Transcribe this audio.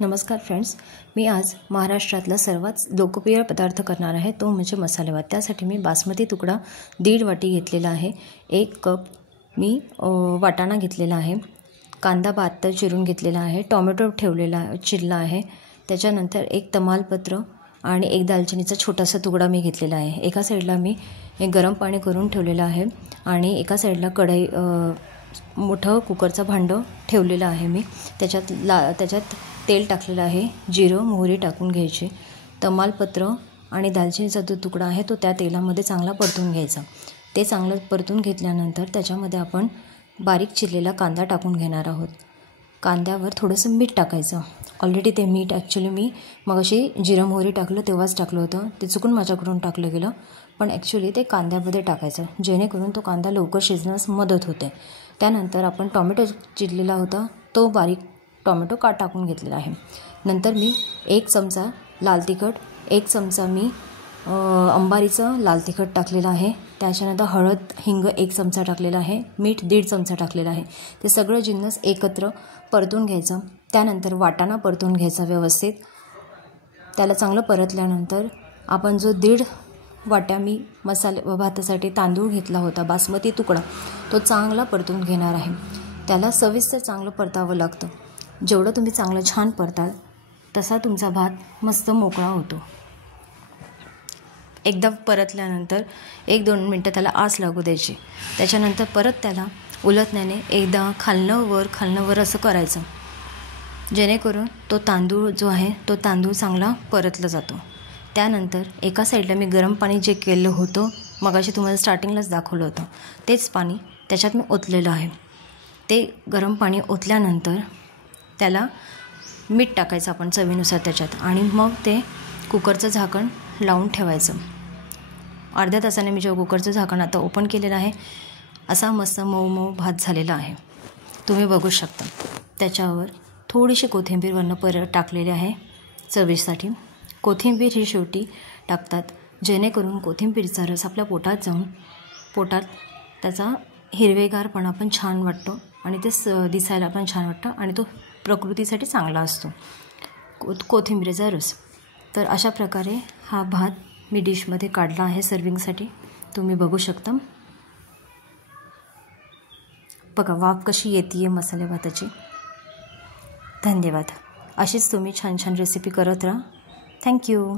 नमस्कार फ्रेंड्स, मी आज महाराष्ट्रातला सर्वात लोकप्रिय पदार्थ करणार आहे, तो म्हणजे मसाले भात। त्यासाठी मी बासमती तुकडा 1.5 वाटी घेतलेला आहे। 1 कप मी वाटाणा घेतलेला आहे। कांदा बारीक चिरून घेतलेला आहे। टोमॅटो ठेवलेला चिरला आहे। त्याच्यानंतर 1 तमालपत्र आणि 1 दालचिनीचा छोटासा तुकडा मी घेतलेला आहे। एका साईडला मी एक गरम पाणी करून ठेवलेला आहे आणि एका साईडला कढई मोठं कुकरचं भांडं ठेवलेलं आहे मी। त्याच्यात तेल टाकलेलं आहे। जिरं मोहरी टाकून घ्यायची। तमालपत्र आणि दालचिनीचा जो तुकडा आहे तो त्या तेलामध्ये चांगला परतून घ्यायचा। ते चांगलं परतून घेतल्यानंतर त्याच्यामध्ये आपण बारीक चिरलेला कांदा टाकून घेणार आहोत। कांद्यावर थोडंसं मीठ टाकायचं। ऑलरेडी ते मीठ ॲक्च्युअली मी मगाशी जिरं मोहरी टाकलं तेव्हाच टाकलं होतं, ते चुकून माझ्याकडून टाकलं गेलं, पण ॲक्च्युअली ते कांद्यामध्ये टाकायचं जेणेकरून तो कांदा लवकर शिजण्यास मदत होते। त्यानंतर आपण टोमॅटो चिरलेला होता तो बारीक टोमॅटो टाकून घेतलेला आहे। नंतर मी 1 चमचा लाल तिखट, 1 चमचा मी अंबारीचं लाल तिखट टाकलेलं आहे। त्याच्यानंतर हळद हिंग 1 चमचा टाकलेला आहे। मीठ 1.5 चमचा टाकलेला आहे। ते सगळं जिन्नस एकत्र परतून घ्यायचं। त्यानंतर वाटाणा परतून घ्यायचा व्यवस्थित। त्याला चांगलं परतल्यानंतर आपण जो 1.5 वाट्या मी मसाले भातासाठी तांदूळ घेतला होता बासमती तुकडा, तो चांगला परतून घेणार आहे। त्याला सविस्तर चांगलं परतावं लागतं। जेवढं तुम्ही चांगलं छान परताल तसा तुमचा भात मस्त मोकळा होतो। एकदा परतल्यानंतर 1-2 मिनटं त्याला आस लागू द्यायची। त्याच्यानंतर परत त्याला उलटण्याने एकदा खालनं वर असं करायचं, जेणेकरून तो तांदूळ जो आहे तो तांदूळ चांगला परतला जातो। त्यानंतर एका साईडला मी गरम पाणी जे केलं होतं मगाशी तुम्हाला स्टार्टिंगलाच दाखवलं होतं, तेच पाणी त्याच्यात मी ओतलेलं आहे। ते गरम पाणी ओतल्यानंतर त्याला मीठ टाकायचं आपण चवीनुसार त्याच्यात, आणि मग ते कुकरचं झाकण लावून ठेवायचं। अर्ध्या तासाने मी जेव्हा कुकरचं झाकण आता ओपन केलेलं आहे, असा मस्त मऊ मऊ भात झालेला आहे, तुम्ही बघू शकता। त्याच्यावर थोडीशी कोथिंबीर वरनं टाकलेली आहे चवीसाठी। कोथिंबीर ही शेवटी टाकतात जेणेकरून कोथिंबीरचा रस आपल्या पोटात जाऊन पोटात त्याचा हिरवेगारपणा पण छान वाटतो आणि ते दिसायला पण छान वाटतं आणि तो प्रकृतीसाठी चांगला असतो कोथिंबीरचा रस। तर अशा प्रकारे हा भात मी डिशमध्ये काढला आहे सर्विंगसाठी, तुम्ही बघू शकता। बघा वाफ कशी येते मसाले भाताची। धन्यवाद। अशीच तुम्ही छान छान रेसिपी करत राहा। थँक्यू।